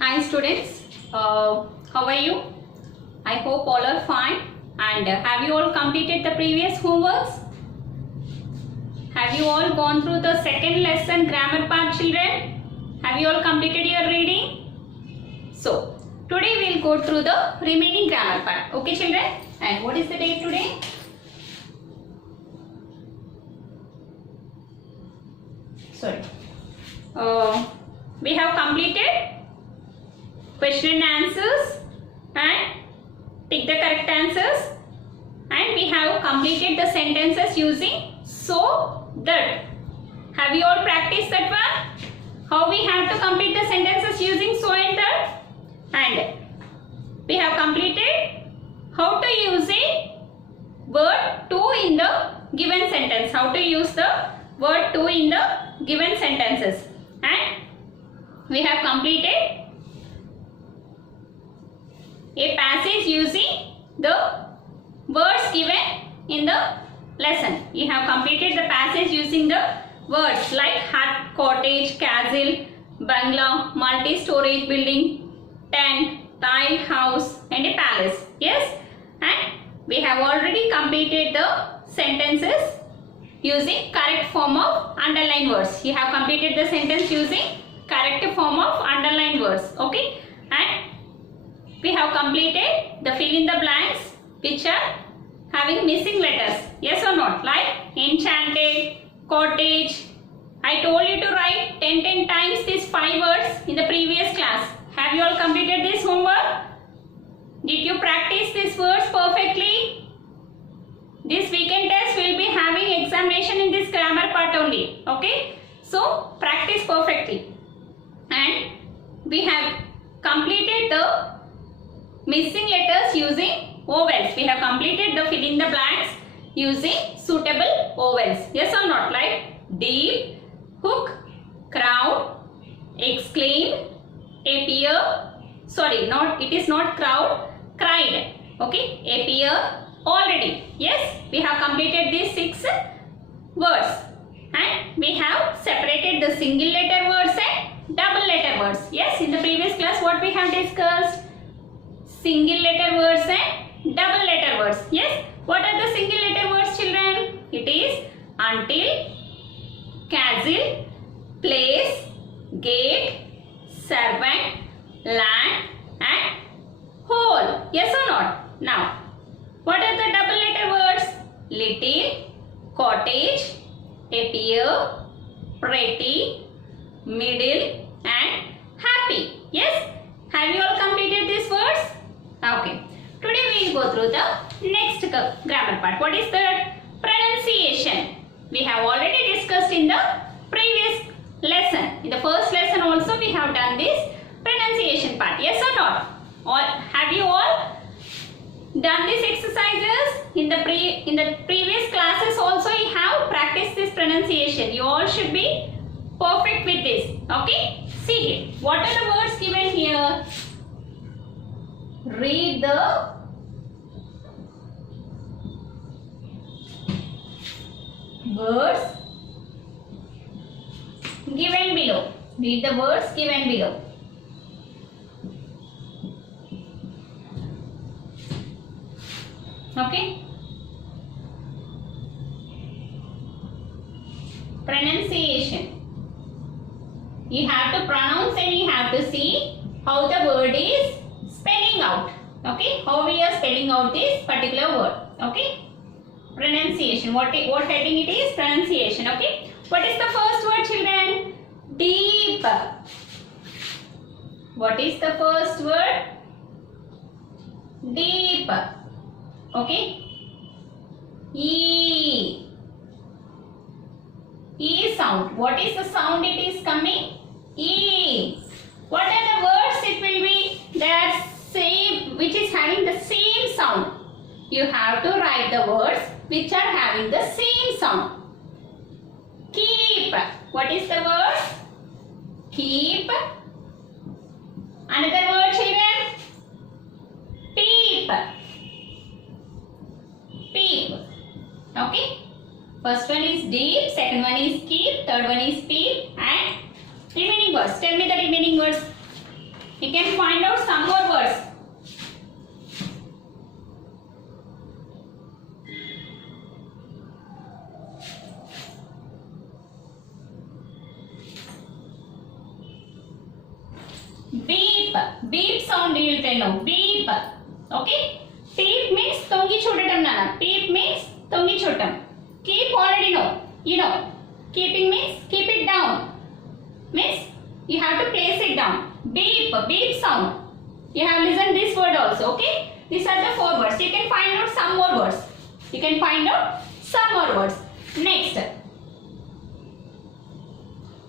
Hi students, how are you? I hope all are fine. And have you all completed the previous homeworks? Have you all gone through the second lesson grammar part, children? Have you all completed your reading? So today we will go through the remaining grammar part. Okay children? And what is the date today? Sorry. We have completed question and answers and take the correct answers, and we have completed the sentences using so that. Have you all practiced that one? How we have to complete the sentences using so and that? And we have completed how to use a word to in the given sentence. How to use the word to in the given sentences. And we have completed a passage using the words given in the lesson. We have completed the passage using the words like hut, cottage, castle, bungalow, multi-storage building, tent, tile house and a palace. Yes, and we have already completed the sentences using correct form of underlined words. You have completed the sentence using correct form of underlined words. Okay, and we have completed the fill in the blanks which are having missing letters. Yes or not? Like enchanted, cottage. I told you to write 10 times these 5 words in the previous class. Have you all completed this homework? Did you practice these words perfectly? This weekend test will be having examination in this grammar part only. Okay? So, practice perfectly. And we have completed the missing letters using vowels. We have completed the fill in the blanks using suitable vowels. Yes or not? Like deep, hook, crowd, exclaim, appear. Sorry, not it is not crowd, cried. Okay, appear, already. Yes, we have completed these 6 words. And we have separated the single letter words and double letter words. Yes, in the previous class what we have discussed? Single letter words and double letter words. Yes, what are the single letter words, children? It is until, castle, place, gate, servant, land and whole. Yes or not? Now, what are the double letter words? Little, cottage, appear, pretty, middle and happy. Yes, have you all completed these words? Okay, today we will go through the next grammar part. What is the pronunciation? We have already discussed in the previous lesson. In the first lesson also we have done this pronunciation part. Yes or not? Or have you all done these exercises? In the previous classes also you have practiced this pronunciation. You all should be perfect with this. Okay? See here. What are the words given here? Read the words given below. Read the words given below. Okay. Pronunciation. You have to pronounce and you have to see how the word is spelling out. Okay, how we are spelling out this particular word. Okay, pronunciation. What heading it is? Pronunciation. Okay, what is the first word, children? Deep. What is the first word? Deep. Okay, E. E sound. What is the sound it is coming? E. What are the words it will be? They are same, which is having the same sound. You have to write the words which are having the same sound. Keep. What is the word? Keep. Another word, children? Peep. Peep. Okay. First one is deep, second one is keep, third one is peep and remaining words. Tell me the remaining words. You can find out some more words. Beep. Beep sound you will tell now. Beep. Okay. Peep means tongi chodatam nana. Peep means tongi chodatam. Keep already know. You know. Keeping means keep it down. Means you have to place it down. Beep. Beep sound. You have listened this word also. Okay. These are the 4 words. You can find out some more words. You can find out some more words. Next.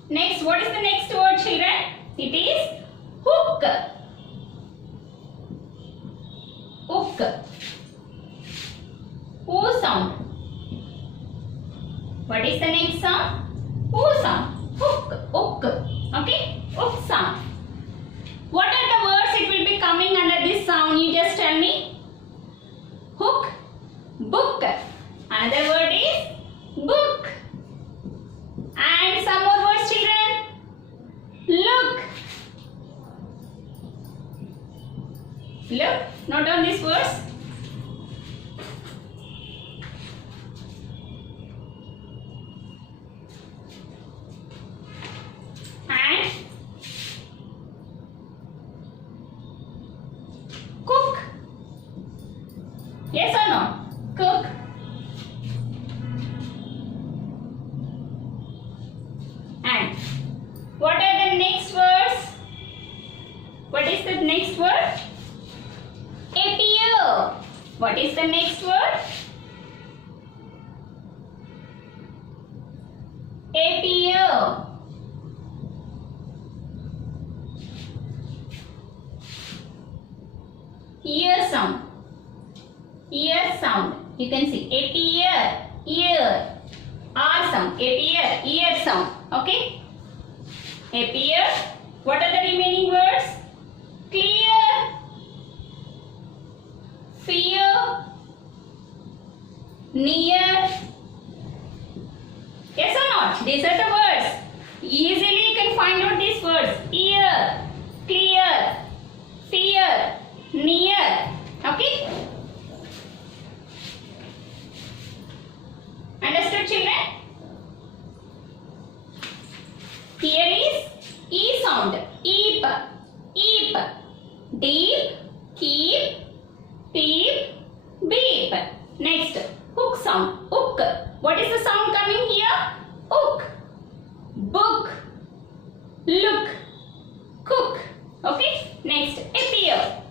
Next. What is the next word, children? It is hook. Hook. O sound. What is the next sound? O sound. Hook. Hook. Okay. Hook sound. What are the words it will be coming under this sound? You just tell me. Hook. Book. Another word is book. And some more words, children. Look. Look. Note down these words. And cook. Yes or no? Cook. And what are the next words? What is the next word? Appear. What is the next word? Appear. Ear sound. Ear sound. You can see appear. Ear. R sound. Appear. Ear sound. Okay. Appear. What are the remaining words? Clear. Fear. Near. Yes or not? These are the words. Easily you can find out these words. Ear. Clear. Fear. Near. Okay. Understood, children? Here is E sound. Eep. Eep. Deep. Keep. Peep. Beep. Next. Hook sound. Hook. What is the sound coming here? Hook. Book. Look. Cook. Okay. Next. Appear.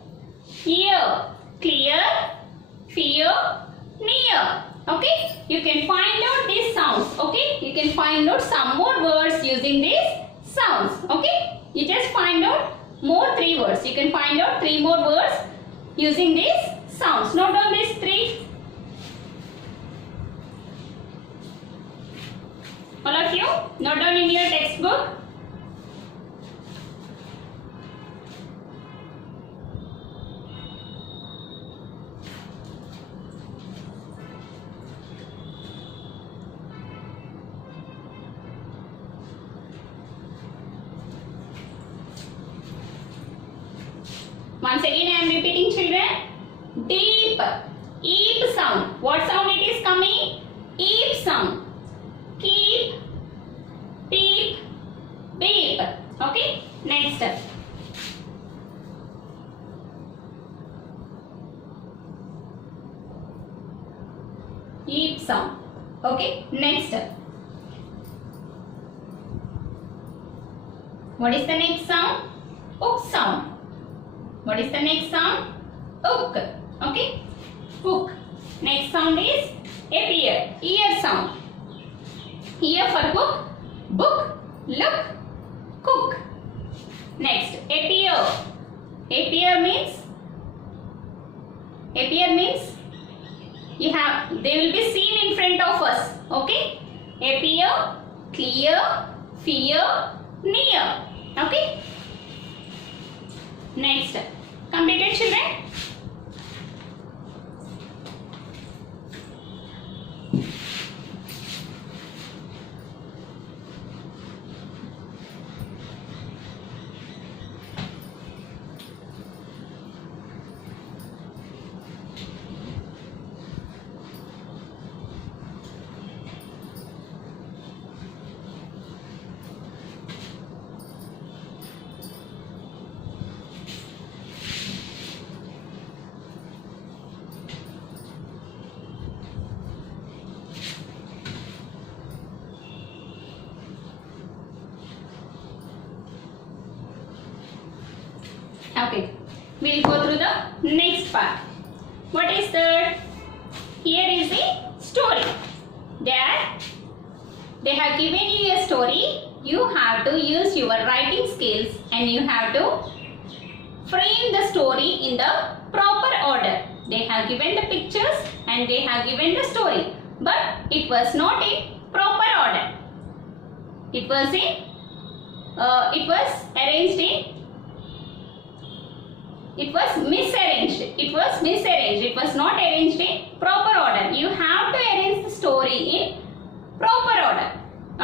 Ear. Clear. Fear. Near. Okay. You can find out these sounds. Okay. You can find out some more words using these sounds. Okay. You just find out more 3 words. You can find out 3 more words using these sounds. Note down these 3. All of you, note down in your textbook. Once again I am repeating, children. Deep. Eep sound. What sound it is coming? Eep sound. Keep. Peep. Beep. Okay. Next. Eep sound. Okay. Next. What is the next sound? Hook sound. What is the next sound? Hook. Okay. Hook. Next sound is appear. Ear sound. Ear for hook. Book. Look. Cook. Next. Appear. Appear means they will be seen in front of us. Okay. Appear. Clear. Fear. Near. Okay. Next. Completed, children? Okay, we'll go through the next part. What is that? Here is a story. There, they have given you a story. You have to use your writing skills and you have to frame the story in the proper order. They have given the pictures and they have given the story, but it was not in proper order. It was arranged in. It was misarranged. It was misarranged. It was not arranged in proper order. You have to arrange the story in proper order.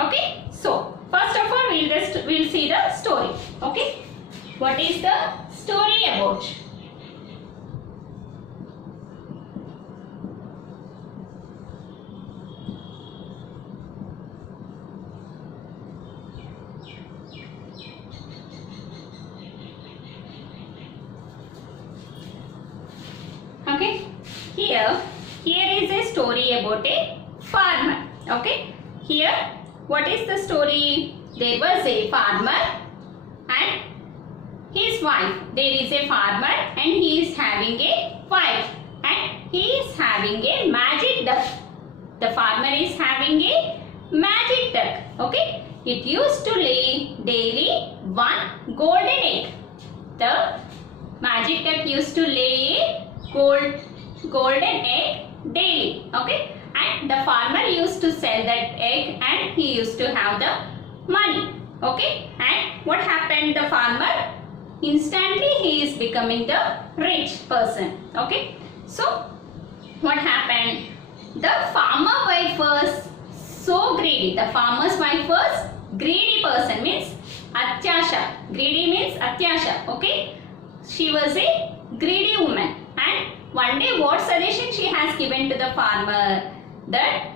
Okay. So first of all, we'll see the story. Okay. What is the story about? Okay, here is a story about a farmer. Okay, here what is the story? There was a farmer and his wife. There is a farmer and he is having a wife and he is having a magic duck. The farmer is having a magic duck. Okay, it used to lay daily one golden egg. The magic duck used to lay a golden egg daily. Okay, and the farmer used to sell that egg and he used to have the money. Okay, and what happened? The farmer instantly he is becoming the rich person. Okay, so what happened? The farmer wife was so greedy. The farmer's wife was greedy person, means atyasha. Greedy means atyasha. Okay, she was a greedy woman. And one day what suggestion she has given to the farmer? That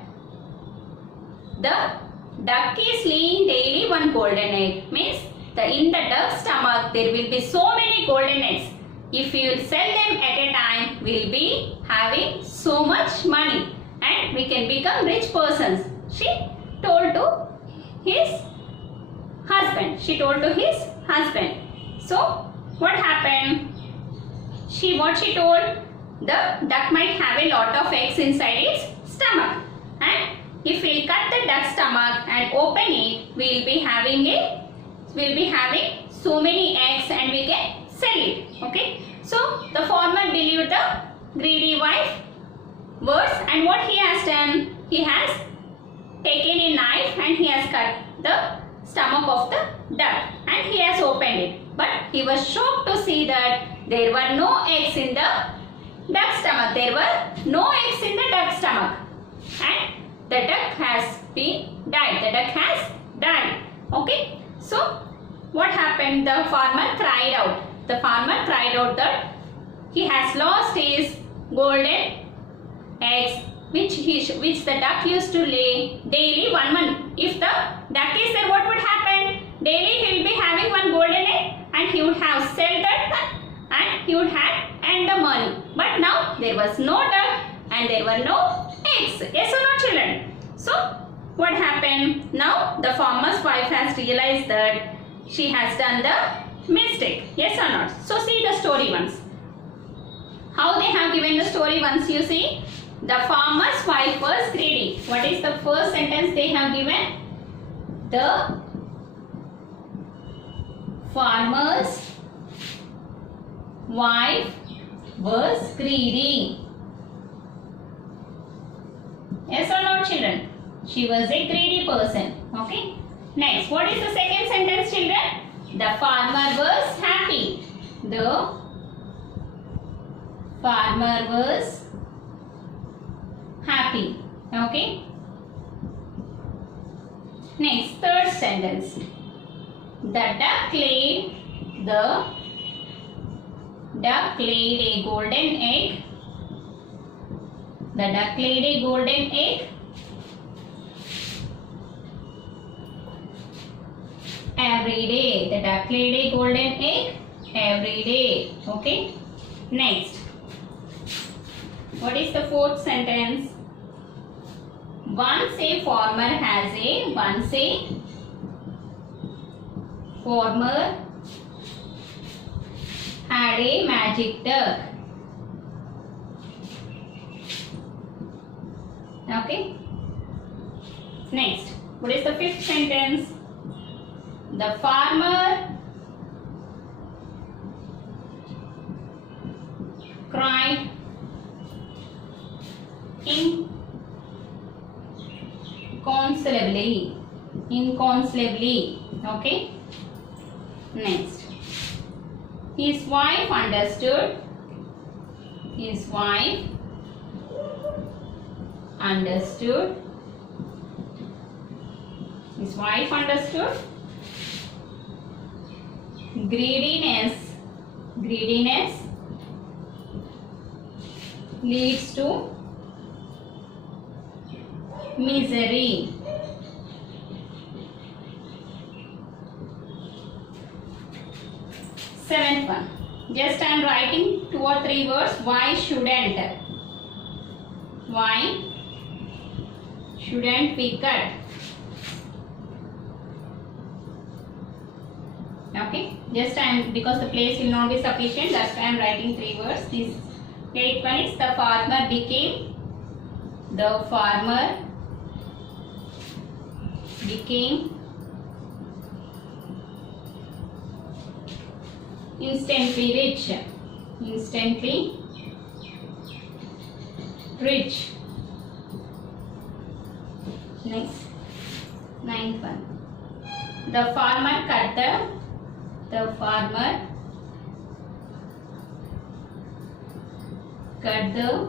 the duck is laying daily one golden egg. Means in the duck's stomach there will be so many golden eggs. If you will sell them at a time, we will be having so much money and we can become rich persons. She told to his husband. She told to his husband. So what happened? What she told, the duck might have a lot of eggs inside its stomach, and if we cut the duck's stomach and open it, we will be having so many eggs and we can sell it. Okay, so the farmer believed the greedy wife words, and what he has done, he has taken a knife and he has cut the stomach of the duck and he has opened it. But he was shocked to see that there were no eggs in the duck's stomach. There were no eggs in the duck's stomach. And the duck has been died. The duck has died. Okay. So, what happened? The farmer cried out. The farmer cried out that he has lost his golden eggs which the duck used to lay daily one month. If the duck is there, what would happen? Daily he will be having one golden egg and he would have sold that and he would have earned the money. But now there was no duck and there were no eggs. Yes or no, children? So what happened? Now the farmer's wife has realized that she has done the mistake. Yes or not? So see the story once. How they have given the story once, you see? The farmer's wife was greedy. What is the first sentence they have given? The farmer's wife was greedy. Yes or no, children? She was a greedy person. Okay. Next, what is the second sentence, children? The farmer was happy. The farmer was happy. Okay. Next, third sentence. The duck laid a golden egg. The duck laid a golden egg every day. The duck laid a golden egg every day. Okay. Next. What is the fourth sentence? Once a farmer has a had a magic duck. Okay. Next, what is the fifth sentence? The farmer cried inconsolably. Inconsolably. Okay. Next, his wife understood. His wife understood. His wife understood. Greediness. Greediness leads to misery. Seventh one. Just I am writing 2 or 3 words. Why shouldn't? Why shouldn't we cut? Okay. Just I am, because the place will not be sufficient, that's why I am writing 3 words. This 8th one is the farmer became. The farmer became instantly rich. Instantly rich. Next, 9th one. The farmer cut the farmer cut the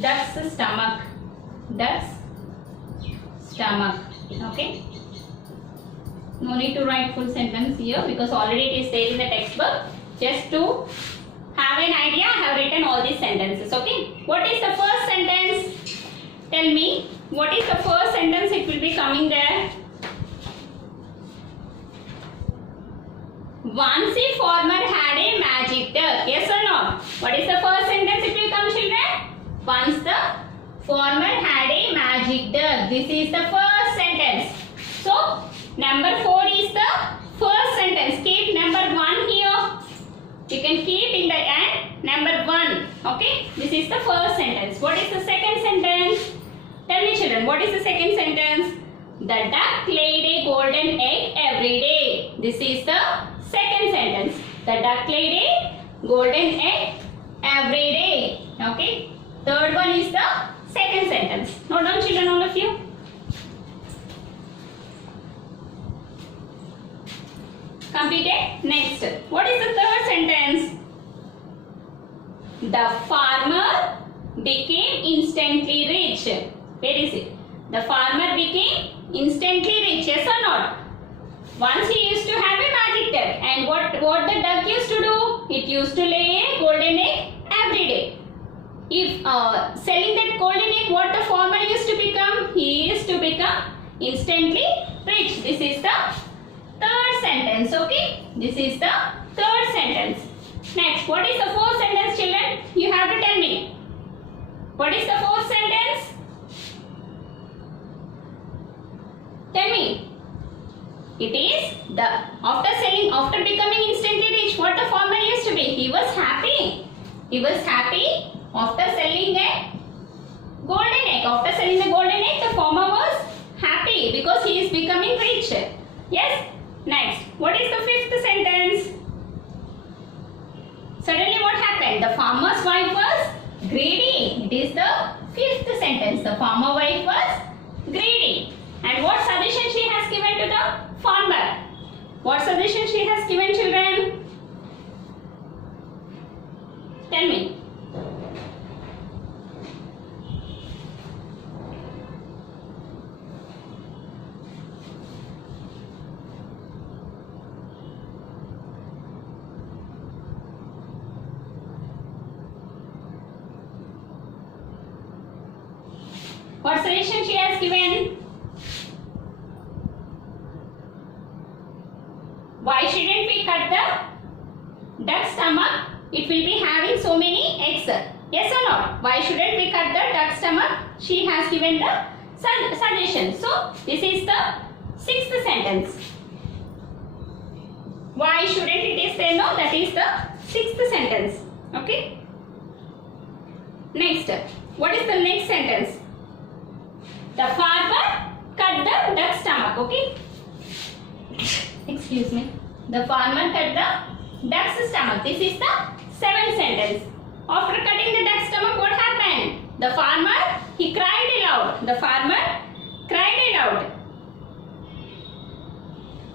duck's stomach. Duck's stomach. Okay. No need to write full sentence here because already it is there in the textbook. Just to have an idea, I have written all these sentences. Okay. What is the first sentence? Tell me. What is the first sentence? It will be coming there. Once a farmer had a magic duck. Yes or no? What is the first sentence? It will come, children. Once the farmer had a magic duck. This is the first sentence. So, number 4 is the first sentence. Keep number 1 here. You can keep in the end number 1. Okay. This is the first sentence. What is the second sentence? Tell me, children. What is the second sentence? The duck laid a golden egg every day. This is the second sentence. The duck laid a golden egg every day. Okay. Third one is the second sentence. Note down, children, all of you. Completed. Next, what is the third sentence? The farmer became instantly rich. Where is it? The farmer became instantly rich. Yes or not? Once he used to have a magic duck, and what the duck used to do? It used to lay a golden egg every day. If selling that golden egg, what the farmer used to become? He used to become instantly rich. This is the third sentence. Okay, this is the third sentence. Next, what is the fourth sentence, children? You have to tell me. What is the fourth sentence? Tell me. It is the after becoming instantly rich, what the farmer used to be? He was happy. He was happy after selling a golden egg. After selling the golden egg, the farmer was happy because he is becoming rich. Yes. Next, what is the fifth sentence? Suddenly what happened? The farmer's wife was greedy. It is the fifth sentence. The farmer wife was greedy. And what suggestion she has given to the farmer? What suggestion she has given, children? Tell me. What suggestion she has given? Why shouldn't we cut the duck's stomach? It will be having so many eggs. Yes or no? Why shouldn't we cut the duck's stomach? She has given the suggestion. So, this is the sixth sentence. Why shouldn't it is there? No, that is the sixth sentence. Okay. Next, what is the next sentence? The farmer cut the duck's stomach. Okay. Excuse me. The farmer cut the duck's stomach. This is the seventh sentence. After cutting the duck's stomach, what happened? The farmer, he cried aloud. The farmer cried aloud.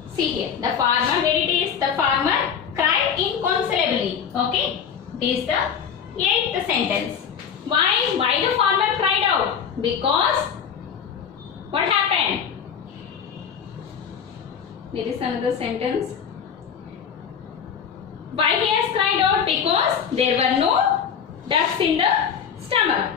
See here, the farmer, where it is, the farmer cried inconsolably. Okay, this is the eighth sentence. Why the farmer cried out? Because what happened? There is another sentence. Why he has cried out? Because there were no ducks in the stomach.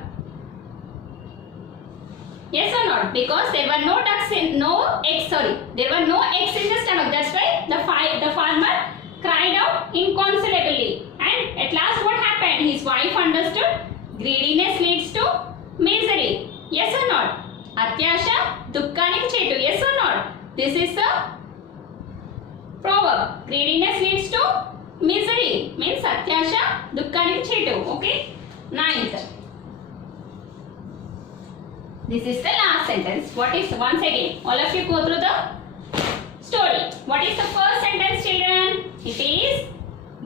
Yes or not? Because there were no ducks in, no eggs, sorry. There were no eggs in the stomach. That's why the farmer cried out inconsolably. And at last what happened? His wife understood. Greediness leads to misery. Yes or not? Atyasha dukkaniki chetu. Yes or not? This is the proverb. Greediness leads to misery. Means atyasha dukkaniki chetu. Okay? Ninth. This is the last sentence. What is, once again, all of you go through the story. What is the first sentence, children? It is,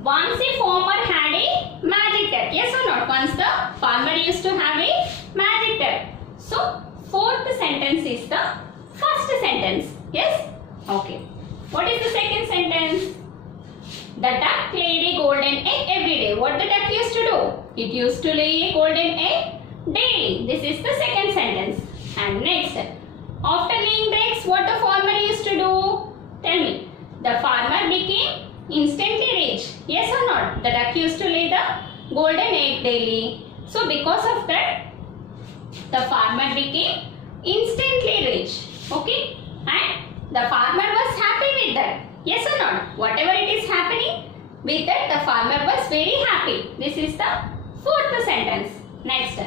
once a farmer had a magic duck. Yes or not? Once the farmer used to have a magic duck. So, fourth sentence is the first sentence. Yes? Okay. What is the second sentence? The duck laid a golden egg every day. What the duck used to do? It used to lay a golden egg daily. This is the second sentence. And next, after laying the eggs, what the farmer used to do? Tell me. The farmer became instantly rich. Yes or not? The duck used to lay the golden egg daily. So because of that, the farmer became instantly rich. Okay? And the farmer was happy with that. Yes or not? Whatever it is happening, with that the farmer was very happy. This is the fourth sentence. Next.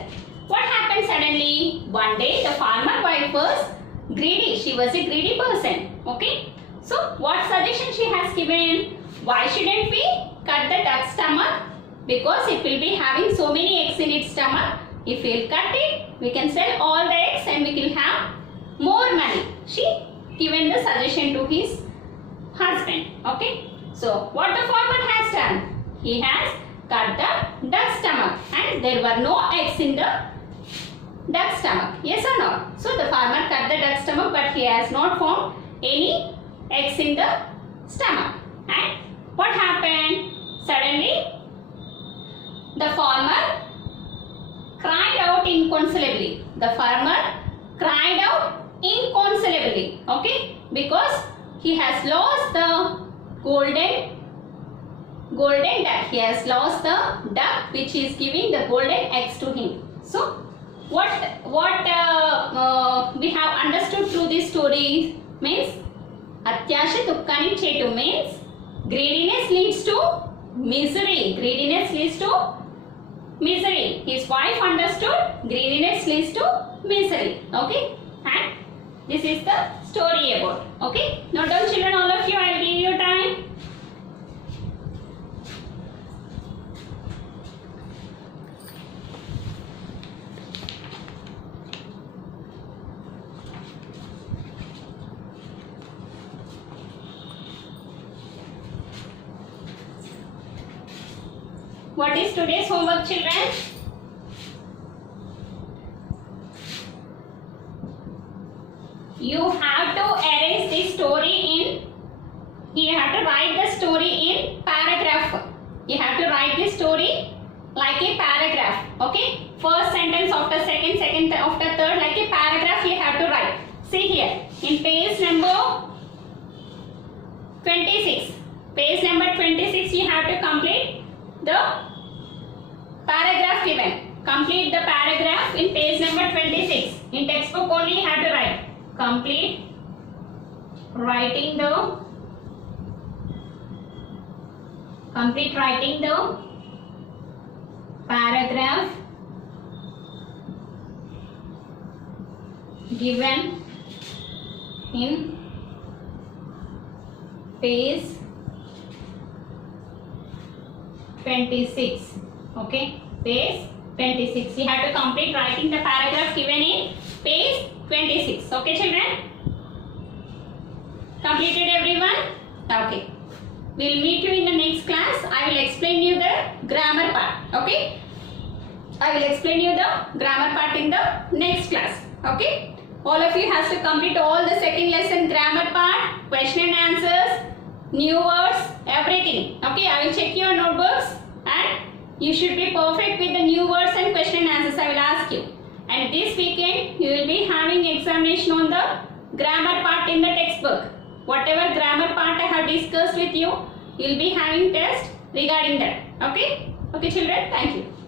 What happened suddenly? One day the farmer wife was greedy. She was a greedy person. Okay? So what suggestion she has given? Why shouldn't we cut the duck's stomach? Because it will be having so many eggs in its stomach. If we will cut it, we can sell all the eggs and we will have more money. She given the suggestion to his husband. Okay? So what the farmer has done? He has cut the duck's stomach and there were no eggs in the duck's stomach. Yes or no? So the farmer cut the duck's stomach but he has not found any eggs in the stomach. And what happened? Suddenly the farmer cried out inconsolably. The farmer cried out inconsolably. Okay? Because he has lost the golden duck. He has lost the duck which is giving the golden eggs to him. So what we have understood through this story means atyasha dukkani chetu means greediness leads to misery. Greediness leads to misery. His wife understood greediness leads to misery. Okay? And this is the story about. Okay? Now down children, all of you, I will give you time. What is today's homework, children? You have to arrange this story in, you have to write the story in paragraph. You have to write this story like a paragraph. Okay? First sentence after second, second after third, like a paragraph you have to write. See here, in page number 26. Page number 26 you have to complete the paragraph given. Complete the paragraph in page number 26. In textbook only you have to write. Complete writing the paragraph given in page 26. Okay, page 26. You have to complete writing the paragraph given in page 26. Okay, children? Completed everyone? Okay. We'll meet you in the next class. I will explain you the grammar part. Okay? I will explain you the grammar part in the next class. Okay? All of you has to complete all the second lesson grammar part, question and answers, new words, everything. Okay? I will check your notebooks and you should be perfect with the new words and question and answers. I will ask you. And this weekend you will be having examination on the grammar part in the textbook. Whatever grammar part I have discussed with you, you will be having test regarding that. Okay? Okay children, thank you.